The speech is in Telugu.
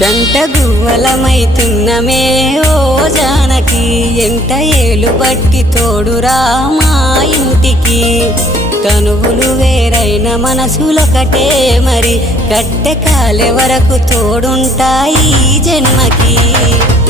జంట గువ్వలమైతున్నమే ఓ జానకి ఎంట ఏలు బట్టి తోడురా మా ఇంటికి తనువులు వేరైన మనసులొకటే మరి కట్టె కాలే వరకు తోడుంటాయి జన్మకి